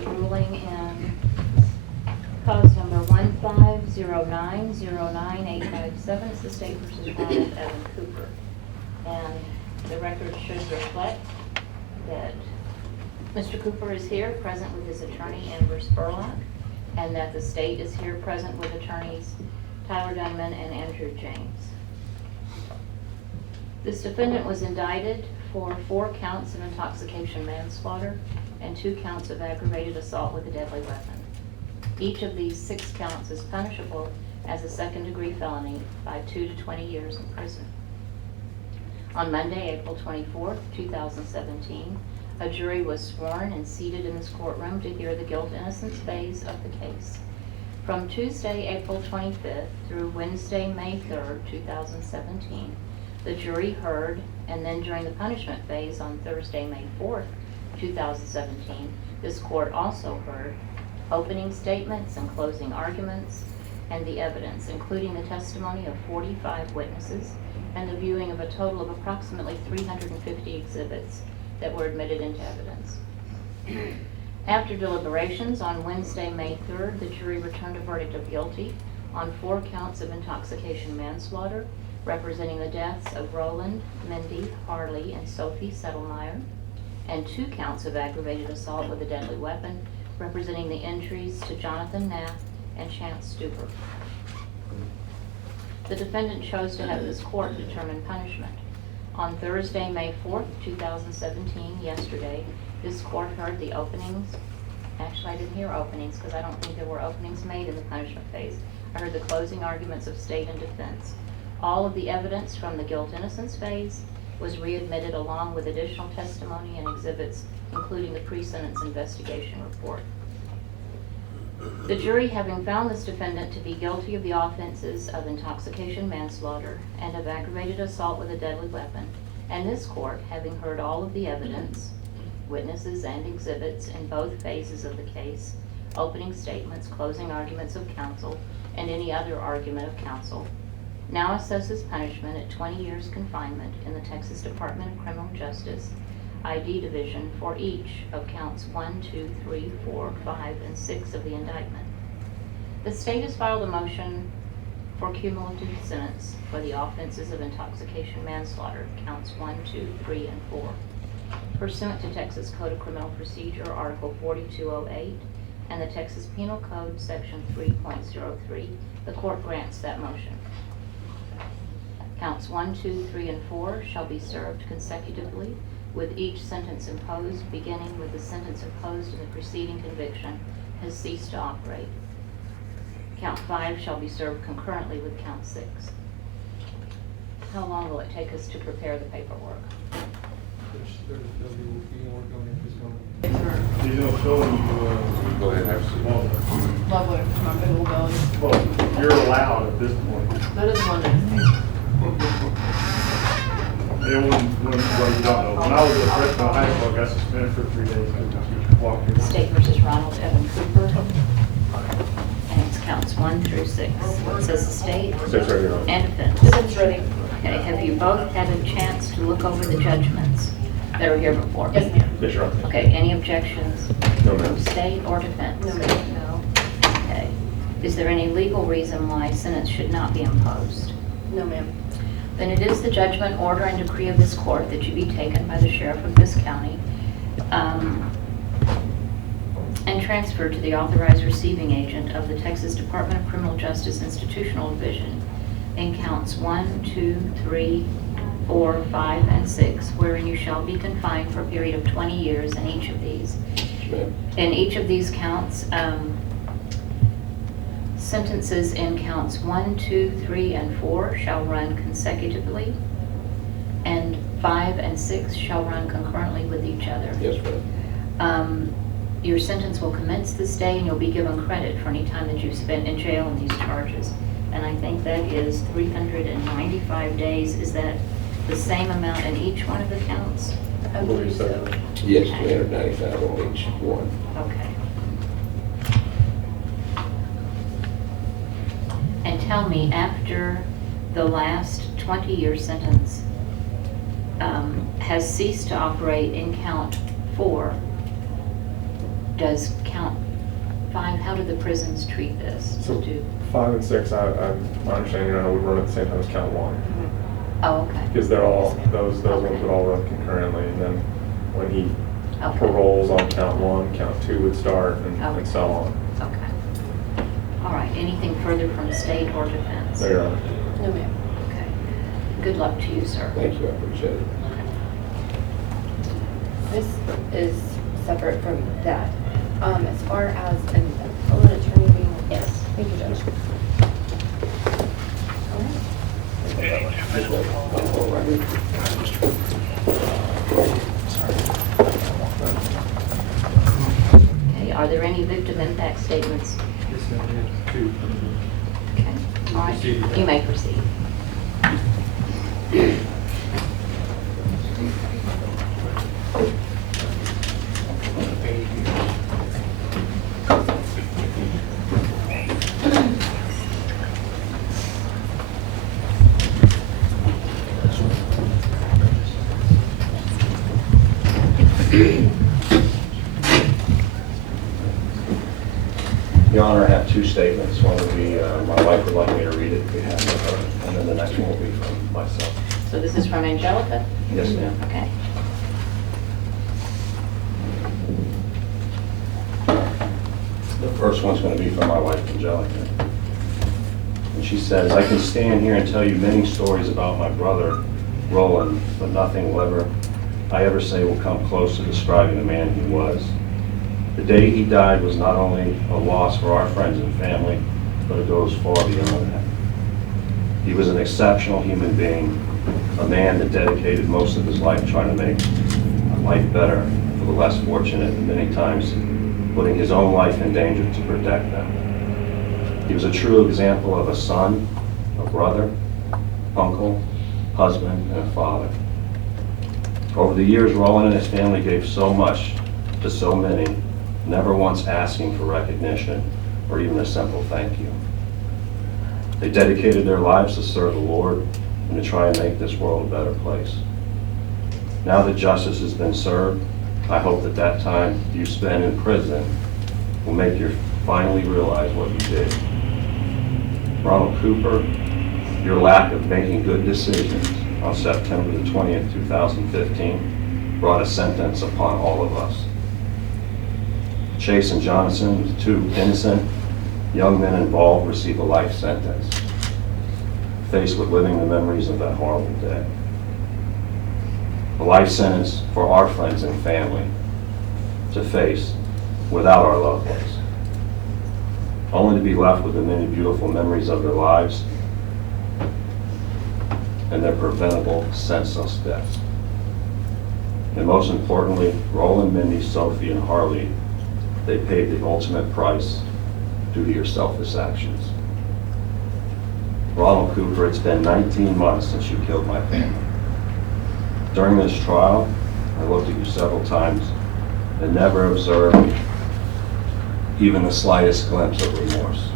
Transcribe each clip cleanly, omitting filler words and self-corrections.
the ruling in cause number 150909857. It's the State versus Ronald Evan Cooper. And the record should reflect that Mr. Cooper is here, present with his attorney, Amber Spurlock, and that the state is here, present with attorneys Tyler Dunman and Andrew James. This defendant was indicted for 4 counts of intoxication manslaughter and 2 counts of aggravated assault with a deadly weapon. Each of these 6 counts is punishable as a second-degree felony by 2 to 20 years in prison. On Monday, April 24th, 2017, a jury was sworn and seated in this courtroom to hear the guilt-innocence phase of the case. From Tuesday, April 25th through Wednesday, May 3rd, 2017, the jury heard, and then during the punishment phase on Thursday, May 4th, 2017, this court also heard opening statements and closing arguments and the evidence, including the testimony of 45 witnesses and the viewing of a total of approximately 350 exhibits that were admitted into evidence. After deliberations on Wednesday, May 3rd, the jury returned a verdict of guilty on 4 counts of intoxication manslaughter, representing the deaths of Roland, Mindy, Harley, and Sophie Settlemeyer, and 2 counts of aggravated assault with a deadly weapon, representing the injuries to Jonathan Knapp and Chance Stuber. The defendant chose to have this court determine punishment. On Thursday, May 4th, 2017, yesterday, this court heard the openings. Actually, I didn't hear openings because I don't think there were openings made in the punishment phase. I heard the closing arguments of state and defense. All of the evidence from the guilt-innocence phase was readmitted along with additional testimony and exhibits, including the pre-sentence investigation report. The jury, having found this defendant to be guilty of the offenses of intoxication manslaughter and of aggravated assault with a deadly weapon, and this court, having heard all of the evidence, witnesses and exhibits in both phases of the case, opening statements, closing arguments of counsel, and any other argument of counsel, now assesses punishment at 20 years confinement in the Texas Department of Criminal Justice ID Division for each of counts 1, 2, 3, 4, 5, and 6 of the indictment. The state has filed a motion for cumulative sentence for the offenses of intoxication manslaughter, counts 1, 2, 3, and 4. Pursuant to Texas Code of Criminal Procedure, Article 4208, and the Texas Penal Code, Section 3.03, the court grants that motion. Counts 1, 2, 3, and 4 shall be served consecutively, with each sentence imposed beginning with the sentence imposed in the preceding conviction has ceased to operate. Count 5 shall be served concurrently with count 6. How long will it take us to prepare the paperwork? There's no work on it, it's going. He's gonna show you, Go ahead and have some. Lovely, my big old belly. well, you're allowed at this point. That is one thing. Well, you don't know, when I was a freshman in high school, I got suspended for 3 days. I walked through. State versus Ronald Evan Cooper. And it's counts 1 through 6. It says the state Six right here. and defense. It's ready. Okay, have you both had a chance to look over the judgments that are here before? Yes, ma'am. Yes, Your Honor. Okay, any objections No, from ma'am. state or defense? No, ma'am. No. Okay. Is there any legal reason why sentence should not be imposed? No, ma'am. Then it is the judgment, order, and decree of this court that you be taken by the sheriff of this county and transferred to the authorized receiving agent of the Texas Department of Criminal Justice Institutional Division in counts 1, 2, 3, 4, 5, and 6, wherein you shall be confined for a period of 20 years in each of these. Ma'am. In each of these counts, sentences in counts 1, 2, 3, and 4 shall run consecutively, and 5 and 6 shall run concurrently with each other. Yes, ma'am. Your sentence will commence this day, and you'll be given credit for any time that you've spent in jail on these charges. And I think that is 395 days. Is that the same amount in each one of the counts? I believe so. Yes, 395 on each one. Okay. And tell me, after the last 20-year sentence has ceased to operate in count 4, does count 5, how do the prisons treat this? So Do- 5 and 6, my understanding, I know would run at the same time as count 1. Oh, okay. Because they're all, those Okay. ones would all run concurrently, and then when he Okay. paroles on count 1, count 2 would start, Okay. and so on. Okay. All right, anything further from state or defense? There you are. No, ma'am. Okay. Good luck to you, sir. Thank you, I appreciate it. This is separate from that. As far as an attorney being. Yes. Thank you, Judge. Okay, are there any victim impact statements? Yes, ma'am, we have 2. Okay, all right, Proceed. you may proceed. Your Honor, I have 2 statements. One would be, my wife would like me to read it on behalf of her, and then the next one will be from myself. So this is from Angelica? Yes, ma'am. Okay. The first one's going to be from my wife, Angelica. And she says, I can stand here and tell you many stories about my brother, Roland, but nothing will I ever say will come close to describing the man he was. The day he died was not only a loss for our friends and family, but it goes far beyond that. He was an exceptional human being, a man that dedicated most of his life trying to make life better for the less fortunate, and many times putting his own life in danger to protect them. He was a true example of a son, a brother, uncle, husband, and a father. Over the years, Roland and his family gave so much to so many, never once asking for recognition or even a simple thank you. They dedicated their lives to serve the Lord and to try and make this world a better place. Now that justice has been served, I hope that that time you spend in prison will make you finally realize what you did. Ronald Cooper, your lack of making good decisions on September the 20th, 2015, brought a sentence upon all of us. Chase and Jonathan, the 2 innocent young men involved, receive a life sentence, faced with living the memories of that horrible day. A life sentence for our friends and family to face without our loved ones, only to be left with the many beautiful memories of their lives and their preventable, senseless deaths. And most importantly, Roland, Mindy, Sophie, and Harley, they paid the ultimate price due to your selfless actions. Ronald Cooper, it's been 19 months since you killed my family. During this trial, I looked at you several times and never observed even the slightest glimpse of remorse.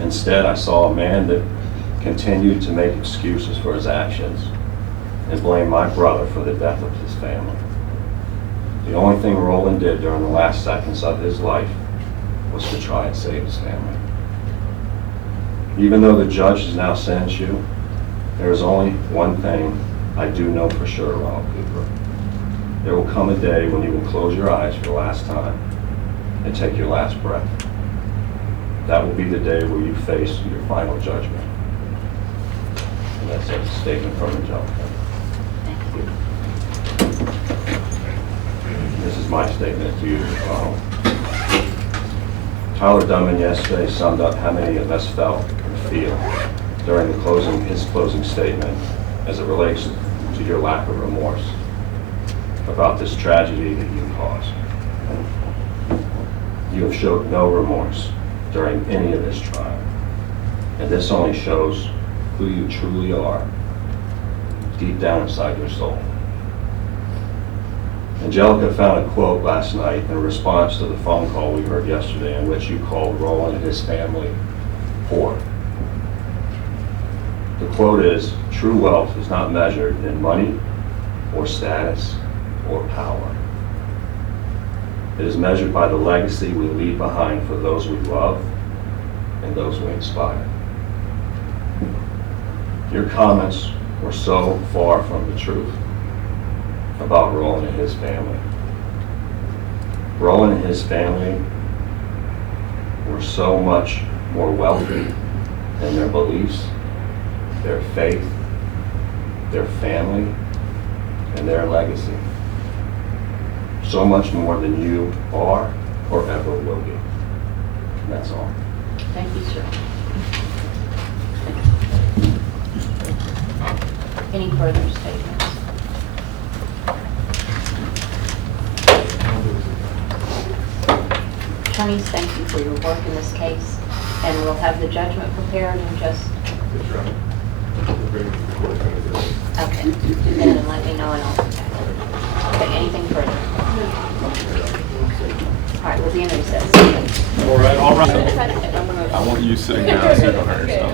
Instead, I saw a man that continued to make excuses for his actions and blame my brother for the death of his family. The only thing Roland did during the last seconds of his life was to try and save his family. Even though the judge has now sentenced you, there is only one thing I do know for sure, Ronald Cooper. There will come a day when you will close your eyes for the last time and take your last breath. That will be the day where you face your final judgment. And that's a statement from Angelica. Thank you. This is my statement to you, Ronald. Tyler Dunman yesterday summed up how many of us felt and feel during his closing statement as it relates to your lack of remorse about this tragedy that you caused. You have showed no remorse during any of this trial, and this only shows who you truly are deep down inside your soul. Angelica found a quote last night in response to the phone call we heard yesterday in which you called Roland and his family poor. The quote is, "True wealth is not measured in money or status or power." It is measured by the legacy we leave behind for those we love and those we inspire. Your comments were so far from the truth about Roland and his family. Roland and his family were so much more wealthy than their beliefs, their faith, their family, and their legacy. So much more than you are or ever will be. And that's all. Thank you, sir. Any further statements? Attorneys, thank you for your work in this case, and we'll have the judgment prepared in just, Yes, Your Honor. We'll bring it to the court as soon as it is. okay, then let me know and I'll, okay, anything further? All right, we'll be in recess. All right. I'm gonna- I want you sitting down so you don't hurt yourself.